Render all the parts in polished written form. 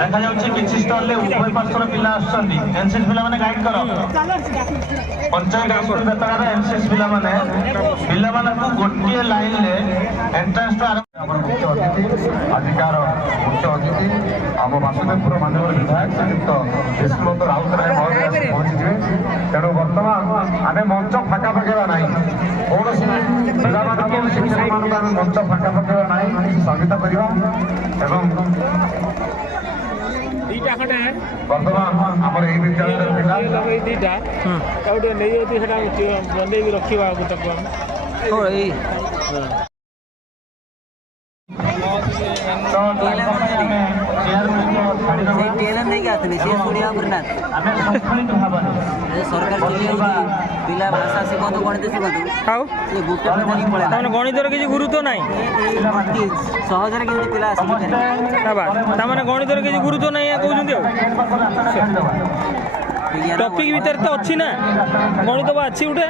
देखा किसी स्टल उभय पार्श्वर पिला एनसीसी पिला गाइड कर पंचायत स्कूल बेतगार एनसीसी पिला गोटे लाइन ले एंट्रेंस मुख्य अतिथि आजिकार मुख्य अतिथि आम वासुदेवपुर माननीय विधायक श्रीयुक्त यशवंत राउतराय महोदय पहुंचीजे। तेणु बर्तमान आम मंच फाका पकेवा ना कौन पिला शिक्षक मान मंच फाका पकेवा ना संगीत करवा बर्तमान आम विद्यालय बंदे रखा गणितर किसी गुरुत्व ना सहजरे गणितर किसी गुरुत्व ना कहते टॉपिक भीतर तो अच्छी ना गणित तो अच्छी उठे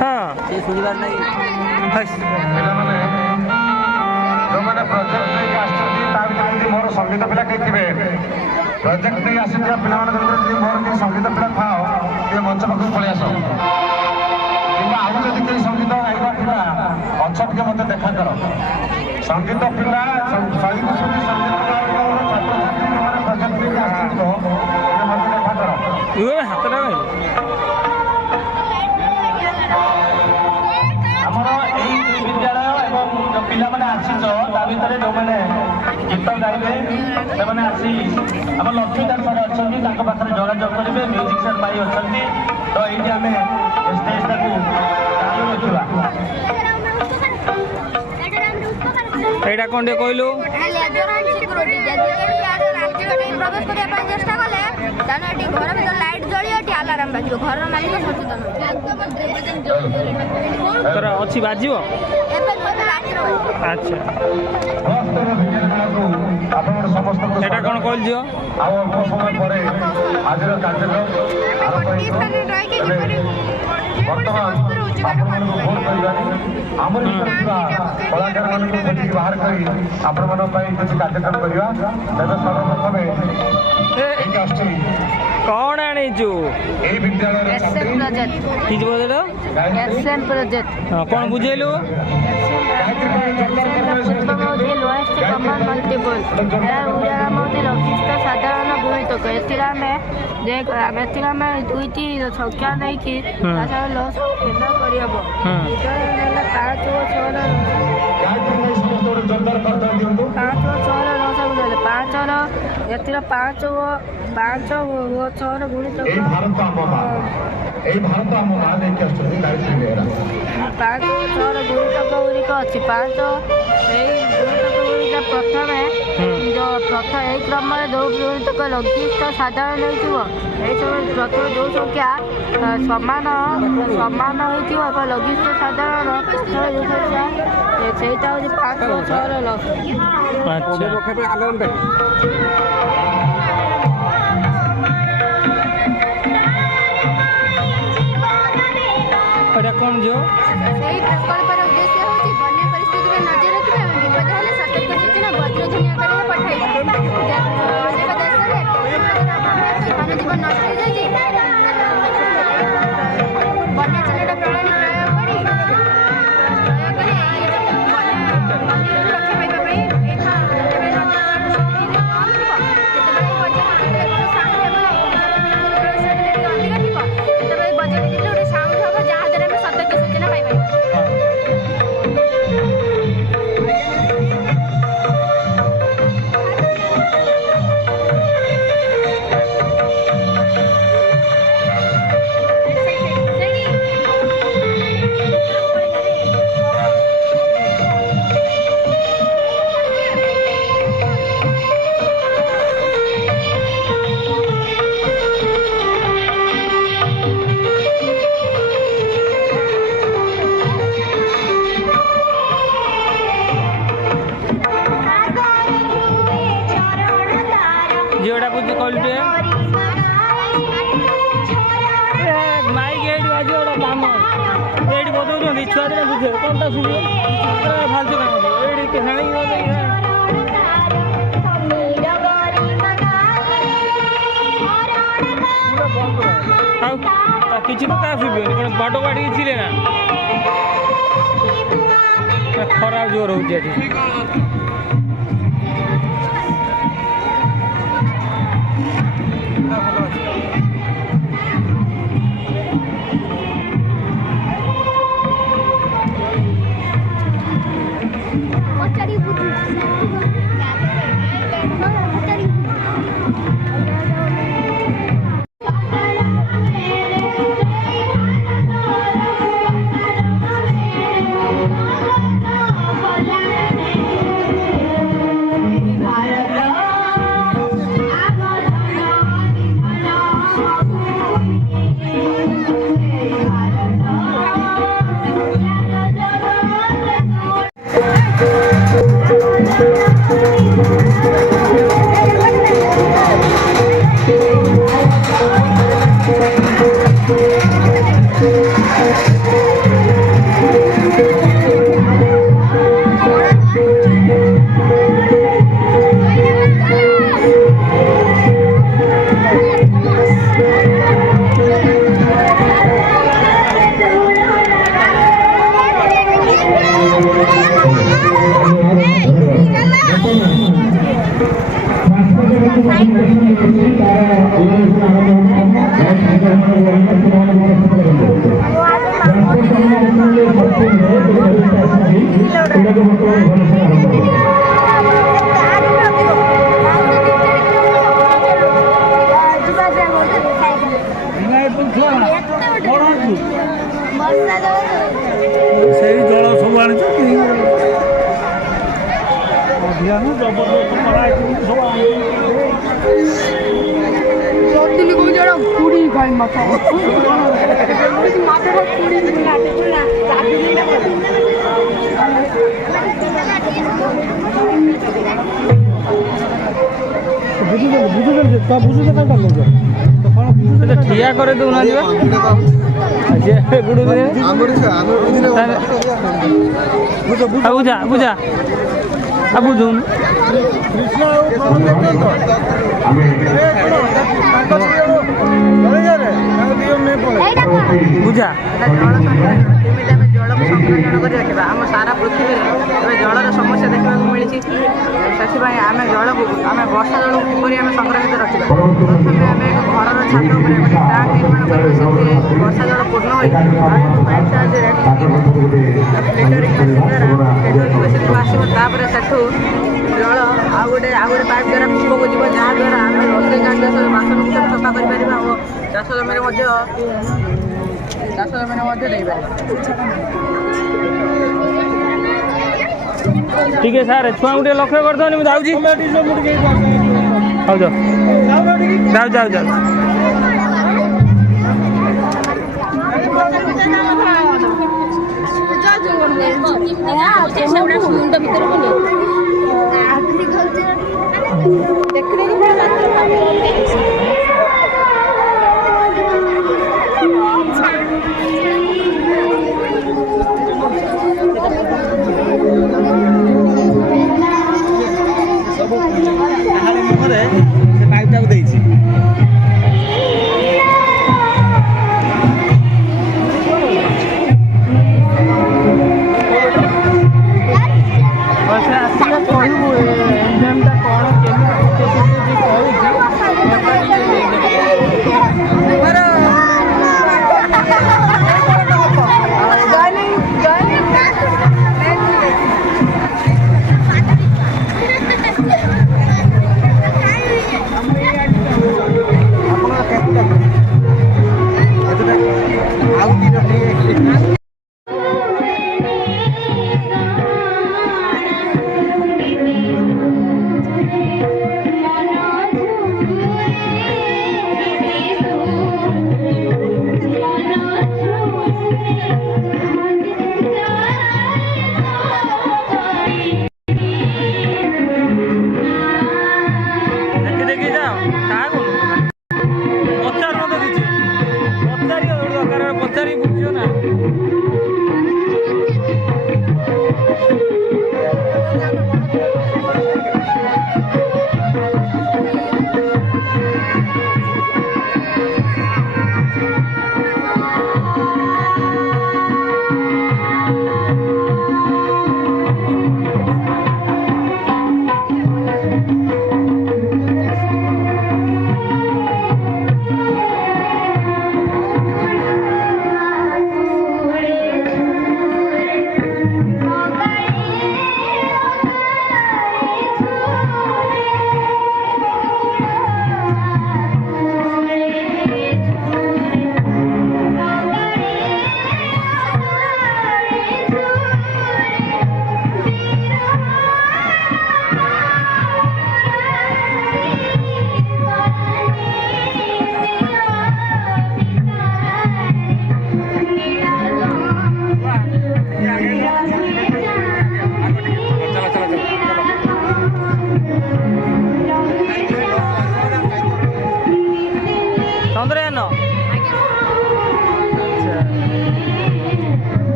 हाँ जो मैंने प्रोजेक्ट मोर संगीत पिला कही थे प्रोजेक्ट नहीं आसी पिला मोर संगीत पिला था ये मंच पाक पलि आस कि संगीत गाइबा पिला अच्छा टे मत देखा कर संगीत पिला संगीत हाथ पिला आसीच भितर जो मैंने गीत गाइबे से आसी आम लक्ष्मीदास सर अच्छा पाखे जोगाजोग करेंगे म्यूजिशियन भाई अच्छा तो ये आम स्टेज टाक एटा कौन कहलु घर अच्छी बाजिब अच्छा एटा कौन कहल जो आज कार्यक्रम कलाकार मान बाहर कर कार्यक्रम करवा सर्वप्रथम कौन आनीचु कौन बुझेलु साधारण गुणितक दुईटी संख्या नहीं कि लस भिन्न करहब 5 व 6 गुणितक 5 व 6 गुणितक गुड़िक अच्छी 5 प्रथम यही क्रम जो गुणितक लघिष्ठ साधारण प्रथम जो संख्या समान हो लघिष्ठ साधारण प्रथम जो संख्या से 5 व 6 लस कौन जो प्रकल्पर उद्देश्य होची बन्या परिस्थिति में नजर रखिबा विपद हेले सतर्क सूचना वज्रध्वनि आकार में पठाइबा अनेक देश रे मानव जीवन नष्ट हो जाई बन्या चलटा प्रणाली प्रयोग करी रक्षा पाइबा पई एथा जेबे जोड़ा बुझ कहलु ଆଜି ଗୋଟେ କାମ ଏଇଠି ବଦଳୁଛନ୍ତି ଛୁଆ ଦିନ ବୁଝେ କ'ଣଟା ଶୁଣିବ ଫାଲତୁ କାମ ଏଇଠି ଖେଳିକି ଆଉ କିଛି ତ ତା ଶୁଭିବନି କ'ଣ ବାଟ ବାଟିକି ଥିଲେ ନା ଖରା ଜୋର ହଉଛି ଏଠି ସେଇ ଜଳ ସବୁ ଆଣିଛ ଅଭିଯାନ ଜବରଦସ୍ତ କରାହେଇଛି ସବୁ ଯତିଲି କହୁଛି ଏଇଟା ପୁଡ଼ି ଖାଇ ମାଛ ମାଛଟା ପୁଡ଼ି ବୁଝୁଛନ୍ତି ତ ବୁଝୁଛ କାଇଁ କଲେଜ ତ କ'ଣ ବୁଝୁଛ ଠିଆ କରି ଦେଉନାହାନ୍ତି ବା ବୁଝା ବୁଝା ଆଉ ବୁଝୁନ ବୁଝା କେମିତି ଆମେ ଜଳକୁ ସଂରକ୍ଷଣ କରି ରଖିବା ଆମ ସାରା ପୃଥିବୀରେ ଏବେ ଜଳର ସମସ୍ୟା ଦେଖିବାକୁ ମିଳିଛି ସେଥିପାଇଁ ଆମେ ଜଳକୁ ଆମେ ବର୍ଷା ଜଳକୁ କିପରି ଆମେ ସଂରକ୍ଷିତ ରଖିବା ପ୍ରଥମେ ଆମେ ଏକ ଘରର ଛାତ ଉପରେ ଗୋଟେ ଟ୍ୟାଙ୍କ ନିର୍ମାଣ କରିବା ସେଥିରେ ବର୍ଷା ଜଳ ପୂର୍ଣ୍ଣ ହୋଇ ପାଇପ୍ ସାହାଯ୍ୟରେ ଫିଲ୍ଟରିଂ ମେସିନ୍ ଦ୍ୱାରା ଫିଲ୍ଟରିଂ ମେସିନ୍କୁ ଆସିବ ତାପରେ ସେଠୁ ଜଳ ଆଉ ଗୋଟେ ପାଇପ୍ ଦ୍ୱାରା କୂପକୁ ଯିବ ଯାହାଦ୍ୱାରା ଆମେ ରୋଷେଇ କାର୍ଯ୍ୟ ବାସନ କୁସନ ସଫା କରିପାରିବା ଓ ଚାଷ ଜମିରେ ମଧ୍ୟ ଦେଇପାରିବା। ଟିକେ ସାର୍ ଛୁଆଙ୍କୁ ଟିକେ ଲକ୍ଷ୍ୟ କରିଦେବନି ମୁଁ ଯାଉଛି ହଉ ଯାଉ ମୁହଁରେ ସେ ପାଇପ୍ଟାକୁ ଦେଇଛି କହିବୁ ଏକ୍ଜାମ୍ଟା କ'ଣ କେମିତି ପଚାରି ଚନ୍ଦ୍ରୟାନ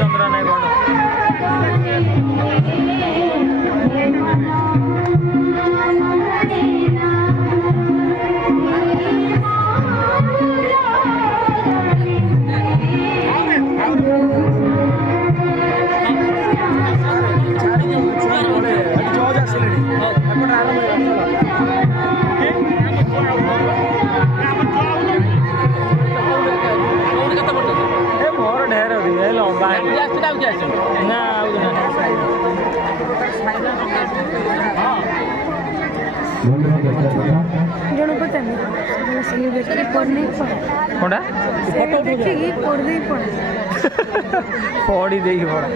ଚନ୍ଦ୍ର ନାଇଁ ବଡ଼ ପଡ଼ି ଦେଇକି ପଡ଼ା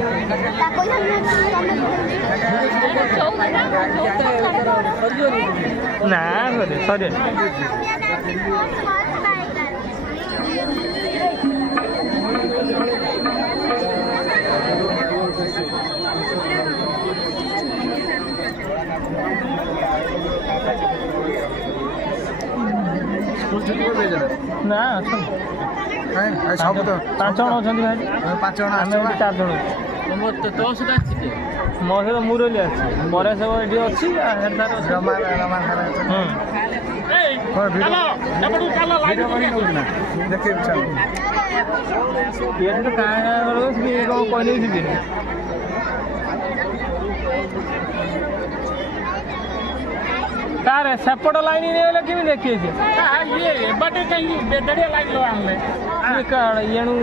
ନା ସରି ନା ସବୁ ତ 5 ଜଣ ଅଛନ୍ତି ଭାଇ 5 ଜଣ ଆମେ 4 ଜଣ ତୋ ସହିତ ଆସିଛି ମୋ ସହିତ ମୁରଲି ଅଛି ମରା ସବୁ ଏଠି ଅଛି କହିଲେ तार सेपट लाइन नहीं कि देखिए ये बटे कहीं बेदड़िया लाइन लो आने ये काड़ येणु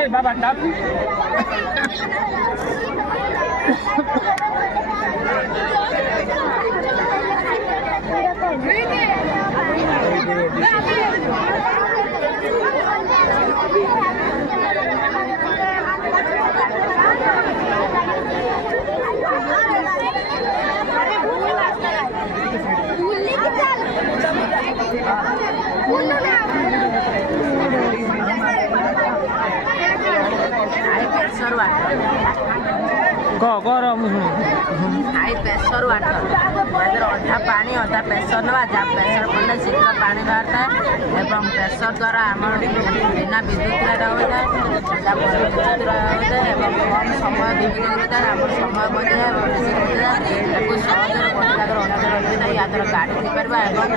ए बाबा टापू हाई प्रेशर वाटर अधा पानी अधा प्रेशर ना जहाँ प्रेशर पड़े शीघ्र पानी बाहर था एवं प्रेशर द्वारा आम बिना विद्युत होता है कम समय विभिन्न होता है आम समय बचे सहज बंटागर अनुकूल रही है या द्वारा गाड़ी थी पार कौन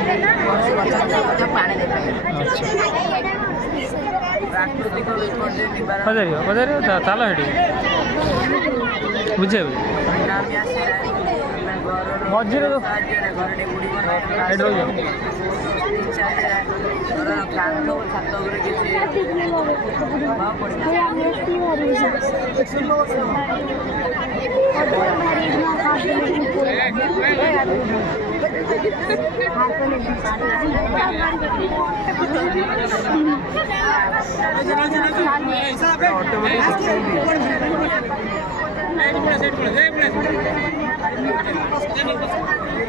पानी देखा प्राकृतिक विपर्य चल बुझे मझे कांध छात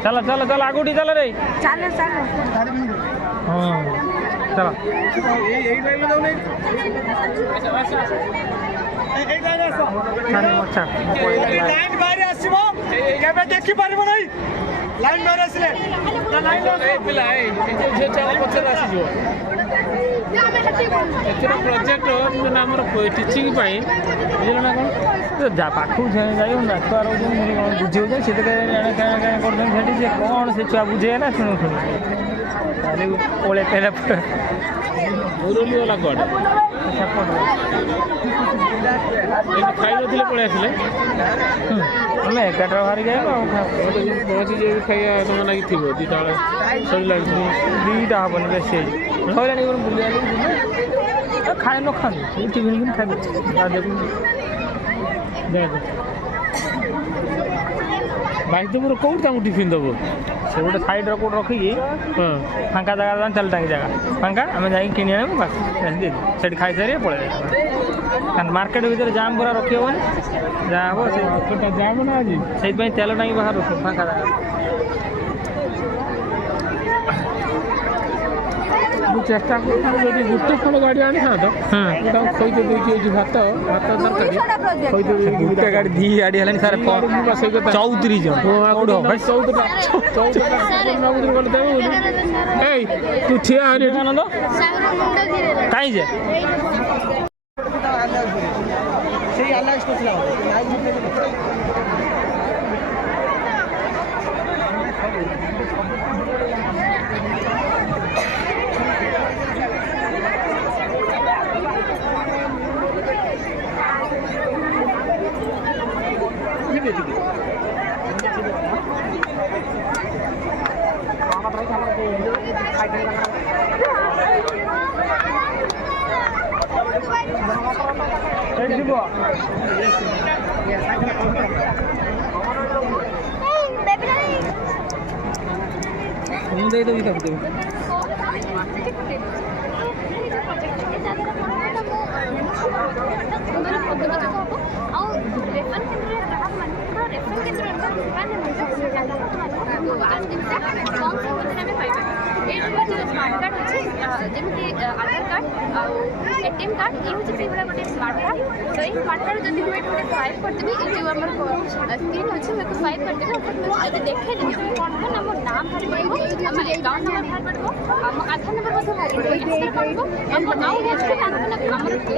चलो चलो चलो आगुटी चलो रे चलो चलो हाँ चलो लाइन बाहर आसो केबे देखि पारिबो नै लाइन बाहर आसले लाइन पिला ए जे चल पछे आसी जो ଏଥିର ପ୍ରୋଜେକ୍ଟ ମାନେ ଆମର ଟିଚିଂ ପାଇଁ ବୁଝିଲ ନା କ'ଣ ପାଖକୁ ଯାଇ ନା ଛୁଆ ରହୁଛନ୍ତି କ'ଣ ବୁଝିବ ଯେ ସେତେ ଜଣେ କାଁ କରୁଛନ୍ତି ସେଠି ସେ କ'ଣ ସେ ଛୁଆ ବୁଝେଇବେ ନା ଶୁଣୁ ତାହେଲେ ପଳେଇ ପାଇଲା ମୁରଲି ଗଲା କୁଆଡ଼େ ଖାଇନଥିଲେ ପଳେଇ ଆସିଲେ ଆମେ 11ଟା ବାହାରିକି ପହଞ୍ଚି ଯାଇକି ଖାଇବା ତମ ଲାଗି ଥିବ 2ଟା ବେଳେ ସରିଲାଣି 2ଟା ହେବନି ବେଶୀ ସରିଲାଣି ବୁଲିବା ଖାଇ ନ ଖାଆନ୍ତୁ ଟିଫିନ୍ କିନି ଖାଇବେ ବାଇଶପୁର କେଉଁଠି ତାଙ୍କୁ ଟିଫିନ୍ ଦେବ ସେ ଗୋଟେ ସାଇଡ଼୍ରେ କେଉଁଠି ରଖିକି ଫାଙ୍କା ଜାଗା ଚାଲି ଟାଙ୍ଗି ଜାଗା ଫାଙ୍କା ଆମେ ଯାଇକି କିଣି ଆଣିବୁ ବାସ୍ ସେଠି ଖାଇସାରିବେ ପଳେଇ କାରଣ ମାର୍କେଟ ଭିତରେ ଜାମ୍ ପୁରା ରଖି ହେବନି ଯାହା ହେବ ସେଇଟା ଜାମ୍ ନା ଆଜି ସେଇଥିପାଇଁ ତେଲ ଟାଙ୍ଗି ବାହାର ରଖୁ ଫାଙ୍କା ଜାଗା ମୁଁ ଚେଷ୍ଟା କରୁଥିଲି ଯଦି ଗୋଟେ ଖଣ୍ଡ ଗାଡ଼ି ଆଣିଥାନ୍ତ ତାଙ୍କୁ ଖୋଇତ ଦେଇକି ଏଇଠି ଭାତ ତରକାରୀ ଖୋଇତ ଦେଇକି ଗୋଟେ ଗାଡ଼ି 2 ଗାଡ଼ି ହେଲାଣି ସାର୍ 34 ଜଣ ଏଇ ତୁ ଠିଆ ହରି ଆନନ୍ଦ କାହିଁ ଯେ ସେଇ ଆଲାଉନ୍ସ କରିଥିଲା ଦେଇଦେବି ତାକୁ स्मार्ट कार्ड अच्छे जमी आधार कार्ड एटीएम कार्ड ये हूँ से गोटे स्मार्ट कार्ड तो ये स्मार्ट कार्ड जब मुझे गोटे स्वाइप करदेवी ये जो आम स्क्रीन अच्छे मैं स्वाइप करदेवी जब देखे कौन कौन आम नाम बाहर पड़ो आम अकाउंट नंबर बाहर पड़ो आम आधार नंबर बाहर पड़ो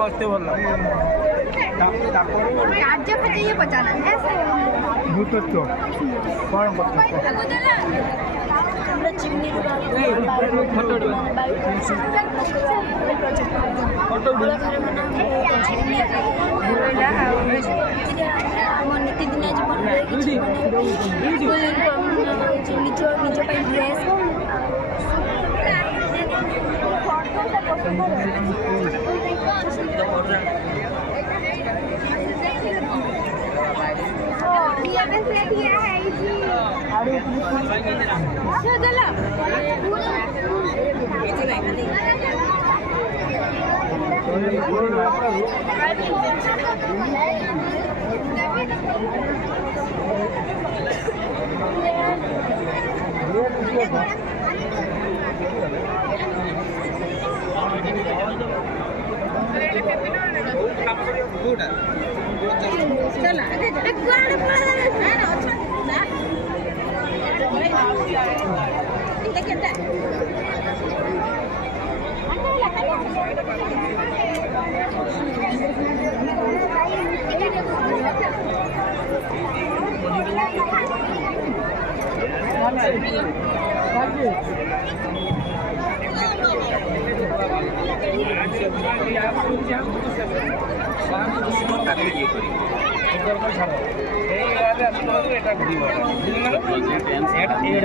बसते भल कार्य ये पचाना नीतिदिनिया जीवन निज ड्रेस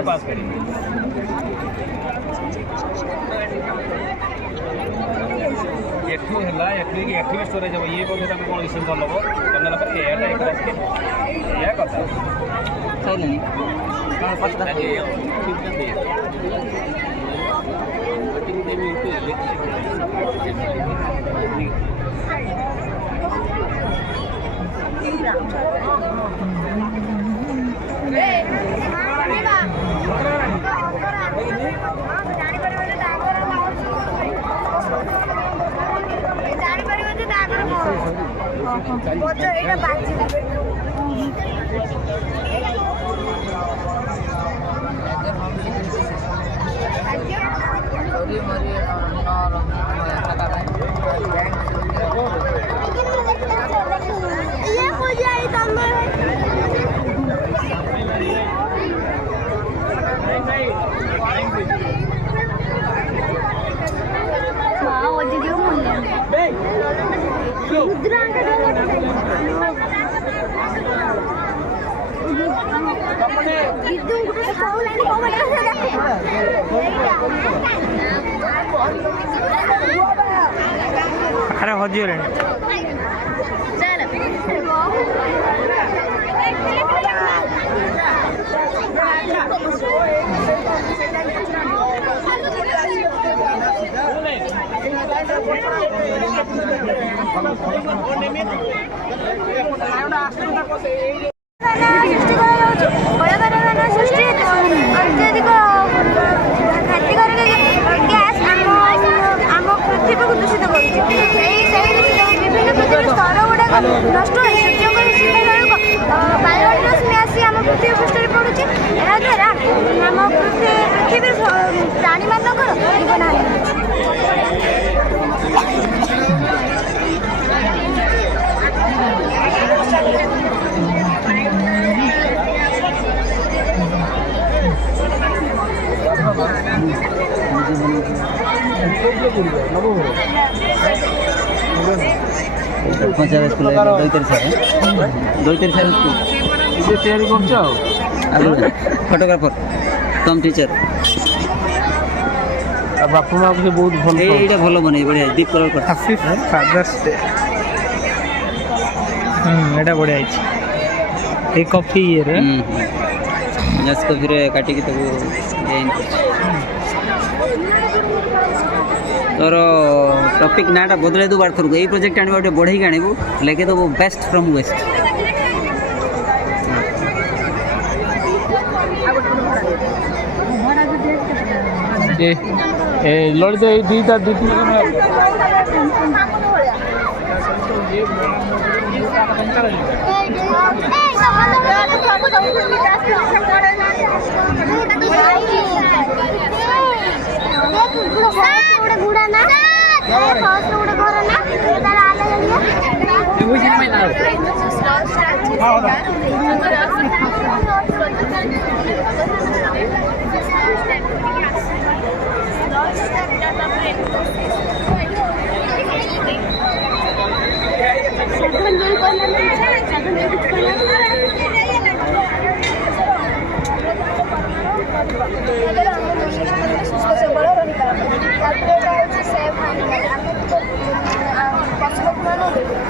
पास करेंगे एठू है एठी स्टोरेज हम ये बोलते कौन रिसीव कर लब करदेला या कथा Hey! ଆରେ ହଜିଗଲେଣି। नष्ट बायोग्यास आसी आम पृथ्वी पृष्ठ पड़ुଛି ଏହା ଦ୍ୱାରା ଆମ ପୃଥିବୀ ପ୍ରାଣୀମାନଙ୍କର ଜୀବନ पंचायत स्कूल दोईतर फोटोग्राफर कम टीचर बापू माँ को बहुत भल ये भल बन बढ़िया दीप कलर फादर्स डे एटा बढ़िया है कॉफी ये गैस कॉफी रे काटी की तोर टॉपिक नाटा बदले दो बार थोर ये प्रोजेक्ट आने गोटे बढ़ई आनबू लेके तो बेस्ट फ्रॉम वेस्ट लड़ित दुईटा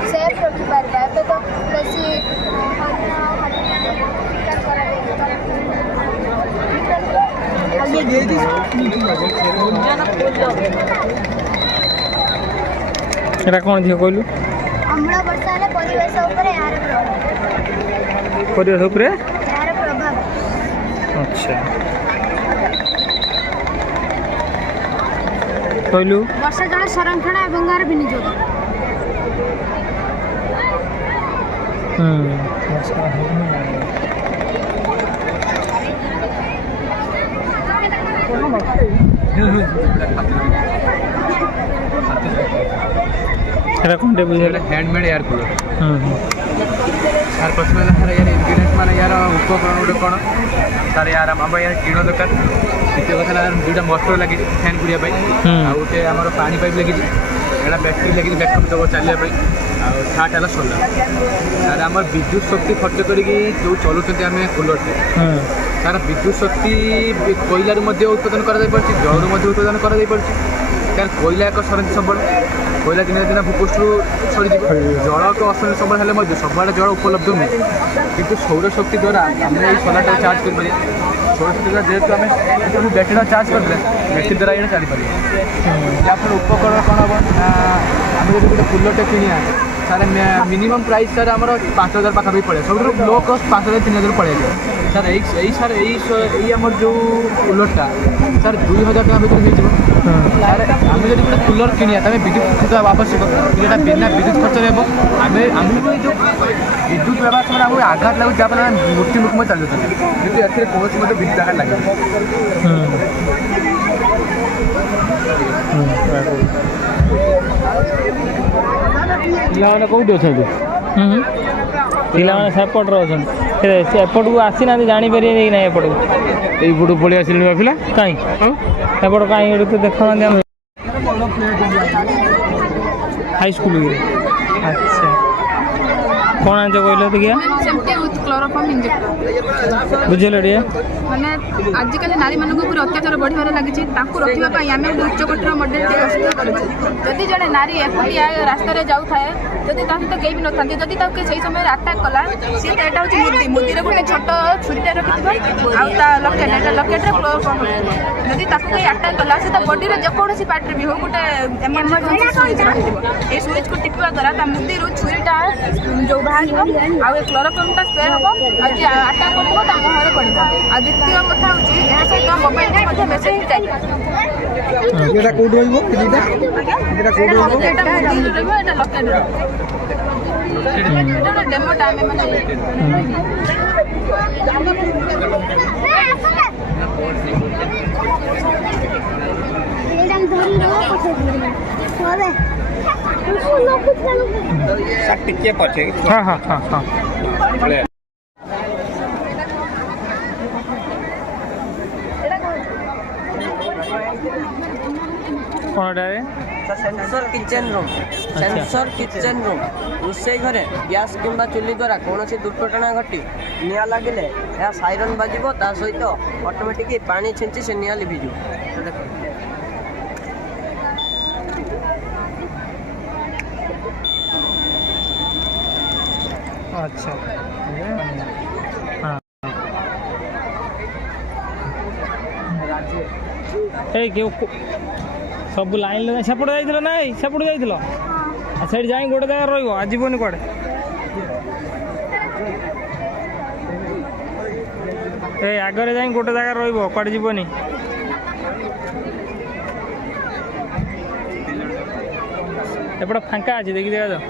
सेफ रखिपारे तो बेसी এটা কোন ঝিও কইলু अम्ल वर्षा हेले परिवेश उपरे यार परिवेश उपरे यार प्रभाव अच्छा कइलु वर्षा जल संरक्षण एवं यार विनियोग এটা কোনটা বুঝালে हैंडमेड एयर कूलर यार प्रश्न यार इनग्रेडिएंट्स माने यार उपकरण गोटे कौन सर यार आम यार टीण दरकार द्वितीय कथा दुईटा मोटर लगी फैन घूरिया गोटे आम पानी पाइप लगी एटा बैटरी लगी बैकअप देव चलने थार्ड है सोलार सर आम विद्युत शक्ति खर्च करके जो चलुँच आम कूलर तार विद्युत शक्ति कोईलू उत्पादन कर जलू उत्पादन कर कारण कोईला एक सरंती संबल कोईला दिन दिन भूपृष्ठ सरी जल एक असरंती संबल है सबुआड़े जल उपलब्ध हुए कि सौर शक्ति द्वारा आम सोलार चार्ज कर सौर शक्ति द्वारा जेहेतु आम बैटेरी चार्ज कर बैटेरी द्वारा ये चली पार यार उपकरण कौन हम ना आम जो गोटे कूलरटे किणा सार मिनिमम प्राइस सर आम 5000 पाखापी पड़े सब लो कस्ट 5000 3000 पड़े सर यही आम जो कूलरटा सर 2000 टका भर हो सर आम जो गोटे कूलर किणा तमें विद्युत खर्च आवश्यक जोटा बिना विद्युत खर्च आमको जो विद्युत व्यवहार समय आमको आघात लगुच जहाँ मृत्यु मुख में चलते क्योंकि एथिरे कौन विद्युत आघात लगे ପିଲାମାନେ କେଉଁଠି ଅଛନ୍ତି ପିଲାମାନେ ସେପଟରେ ଅଛନ୍ତି ଏପଟକୁ ଆସିନାହାନ୍ତି ଜାଣିପାରିବେନି କି ନାହିଁ ଏପଟକୁ ଏଇପଟୁ ପଳେଇ ଆସିଲେଣି ବା ପିଲା କାଇଁ ସେପଟ କାଇଁ ଏଠି ତ ଦେଖୁନାହାନ୍ତି ଆମେ ହାଇସ୍କୁଲ ଆଚ୍ଛା କ'ଣ ଆଣିଛ କହିଲ ଦେଖିଆ ସେମିତି କ୍ଲୋରୋଫର୍ମ ଇଞ୍ଜେକ୍ଟର ବୁଝିଲ ଟିକେ ମାନେ ଆଜିକାଲି ନାରୀମାନଙ୍କ ଉପରେ ଅତ୍ୟାଚାର ବଢ଼ିବାରେ ଲାଗିଛି ତାଙ୍କୁ ରୋକିବା ପାଇଁ ଆମେ ଗୋଟେ ଉଚ୍ଚକୋଟୀର ମଡେଲଟି ପ୍ରସ୍ତୁତ କରିଛୁ ଯଦି ଜଣେ ନାରୀ ଏକୁଟିଆ ରାସ୍ତାରେ ଯାଉଥାଏ ଯଦି ତା ସହିତ କେହି ବି ନଥାନ୍ତି ଯଦି ତାକୁ ସେଇ ସମୟରେ ଆଟାକ୍ କଲା ସିଏ ତ ଏଇଟା ହେଉଛି ମୁଦିରେ ଗୋଟେ ଛୋଟ ଛୁରୀଟା ରଖିଥିବ ଆଉ ତା ଲକେଟ୍ରେ କ୍ଲୋରୋଫର୍ମ ଯଦି ତାକୁ କେହି ଆଟାକ୍ କଲା ସେ ତା ବଡିରେ ଯେକୌଣସି ପାର୍ଟରେ ବି ହଉ ଗୋଟେ ଏମର୍ଜେନ୍ସି ସୁଇଚ୍ ରହିଥିବ ଏଇ ସୁଇଚ୍କୁ ଟିପିବା ଦ୍ୱାରା ତା ମୁଦିରୁ ଛୁରୀଟା ଯେଉଁ ବାହାରିବ ଆଉ ଏ କ୍ଲୋରୋଫର୍ମଟା ସ୍ପ୍ରେ ହେବ ଆଉ ଯିଏ ଆଟାକ୍ କରୁଥିବ ତା ମୁହଁରେ ପଡ଼ିବ ଆଉ ଦ୍ୱିତୀୟ କଥା ହେଉଛି ଏହା ସହିତ ମୋବାଇଲରେ ମଧ୍ୟ ମେସେଜ୍ ବି ଯାଇପାରିବ ଏଟା କୋଉଠି ରହିବ ଏଟା କୋଉଠି ରହିବ ଏଇଟା ମୁଦିରେ ରହିବ ଏଇଟା ଲକେଟ୍ରେ ରହିବ ଏଇଟା ଗୋଟେ ଡେମୋଟା ଆମେ ମାନେ ଟିକେ ପଛେ ହଁ ହଁ ହଁ ହଁ କ'ଣ ଏଟା sensor kitchen room sensor kitchen room रोषे घरे गैस किंबा चुली द्वारा कौन दुर्घटना घटी निआ लगिले या साइरन बाजिबो ता सहित ऑटोमेटिक पानी छिंची से निआ लिभिजो अच्छा सब लाइन लगे सेपट जाइल ना सेपट जाइल से जाए गोटे जगह रही आजीवन कड़े आगे जाए गोटे जगह रही जीवनी एपटे फांका अच्छे देखी देखा जाओ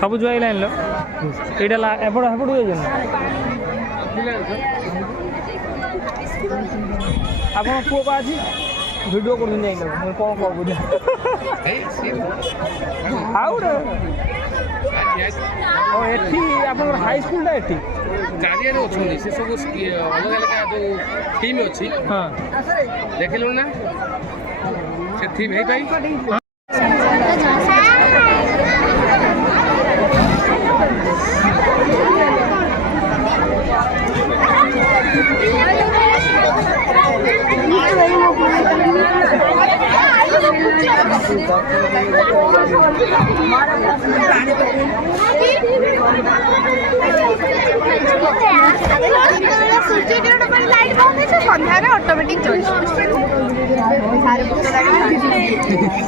सब जुआई लाइन लो यहाँ एपट हेपट आप पुओ पा अच्छी भिडियो कर कौन कह बुझे एठी आप हाई स्कूल एठी गार्डियन अच्छे से सब अलग अलग जो टीम अच्छी हाँ देखिलु ना से थीम है भाई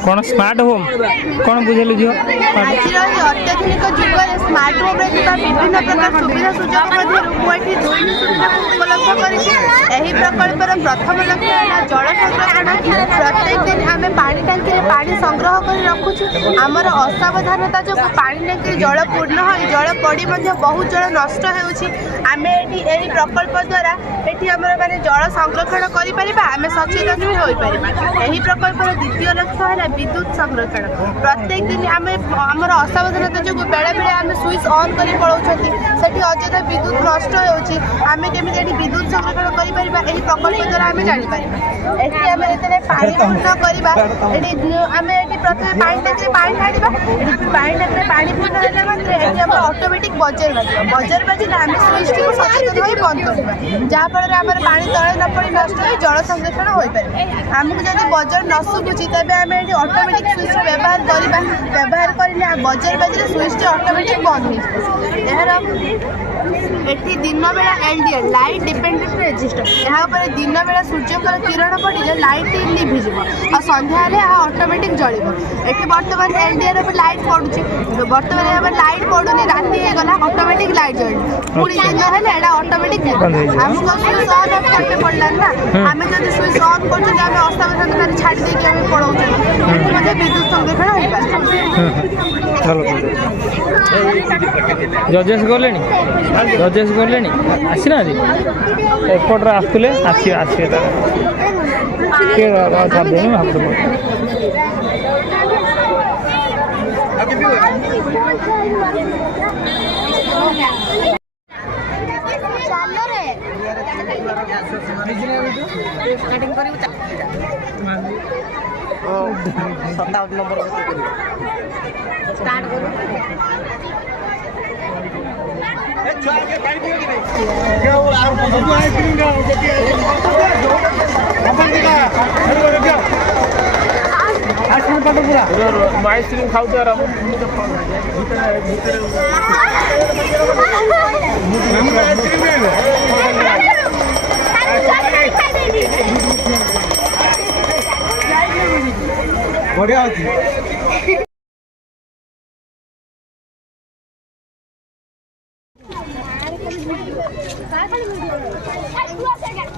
कौन स्मार्ट होम कौन बुझेलु झियो अत्याधुनिक जुग स्मार्ट होम विभिन्न प्रकार सुविधा सुजोग मुझे दुई सुविधा उपलब्ध कर प्रकल्पर प्रथम लक्ष्य है जल संरक्षण प्रत्येक दिन आम पानी टांकी पानी संग्रह कर रखुचु आमर असावधानता जो पानी टांकी जल पूर्ण हो जल पड़ी बहुत जल नष्ट होमें यही प्रकल्प द्वारा ये माने जल संरक्षण करें सचेतन भी हो पार यही प्रकल्पर द्वितीय लक्ष्य है विद्युत संरक्षण प्रत्येक दिन आम आमर असावधानता जो बेले बेले आम स्विच ऑन कर पलाऊँ से अଯଥା विद्युत नष्ट होमें केमी विद्युत संरक्षण करें यही प्रकल्प द्वारा आम जापर ये आम जो पानी पूर्ण करवा आम ये प्रथम पानी टांकी पानी ढाड़ा पानी टांकी पानी पूर्ण होगा मात्र ये ऑटोमेटिक बजर बजर बाजिले आम स्विच टी सचेतन हो बंद करवा जहाँफल आम पानी तले न पड़ी नष्ट हो जल संरक्षण हो पारे आमको जब ଯଦି ବଜର ନ ଶୁଭୁଛି ତେବେ ଆମେ ଏଠି ଅଟୋମେଟିକ୍ ସୁଇଚ୍ର ବ୍ୟବହାର କରିବା। ବ୍ୟବହାର କରିଲେ ବଜର ବାଜିରେ ସୁଇଚ୍ଟି ଅଟୋମେଟିକ୍ ବନ୍ଦ ହେଇଯିବ। ଏହାର ଏଠି ଦିନବେଳା LDR ଲାଇଟ୍ ଡିପେଣ୍ଡେଣ୍ଟ ରେଜିଷ୍ଟର। ଏହା ଉପରେ ଦିନବେଳା ସୂର୍ଯ୍ୟଙ୍କର କିରଣ ପଡ଼ିଲେ ଲାଇଟ୍ଟି ଲିଭିଯିବ ଆଉ ସନ୍ଧ୍ୟା ହେଲେ ଏହା ଅଟୋମେଟିକ୍ ଜଳିବ। ଏଠି ବର୍ତ୍ତମାନ LDR ଉପରେ ଲାଇଟ୍ ପଡ଼ୁଛି, ବର୍ତ୍ତମାନ ଏବେ ଲାଇଟ୍ ପଡ଼ୁନି, ରାତି ହେଇଗଲା ଅଟୋମେଟିକ୍ ଲାଇଟ୍ ଜଳିବ। ପୁଣି ଦିନ ହେଲେ ଏଇଟା ଅଟୋମେଟିକ୍ ଆମକୁ ସୁଇଚ୍ ଅନ୍ ଅଫ୍ କରିତେ ପଡ଼ିଲାନି ନା। ଆମେ ଯଦି ସୁଇଚ୍ ଅନ୍ କରୁଛନ୍ତି ଆମେ ଅସାବଧାନତାରେ ଛାଡ଼ି ଦେଇକି ଆମେ ପଳାଉଛନ୍ତି, ଏଠି ମଧ୍ୟ ବିଦ୍ୟୁତ୍ ସଂରକ୍ଷଣ ହେଇପାରିବ। ଜଜେସ୍ ଗଲେଣି ଆସିନାହାନ୍ତି ଏପଟରେ ଆସୁଥିଲେ ଆସିବେ ଛାଡ଼ିଦେନି ଭାବୁଥିଲି ଆଇସ୍କ୍ରିମ୍ ଖାଉଛୁ ବଢ଼ିଆ ଅଛି। Thank you.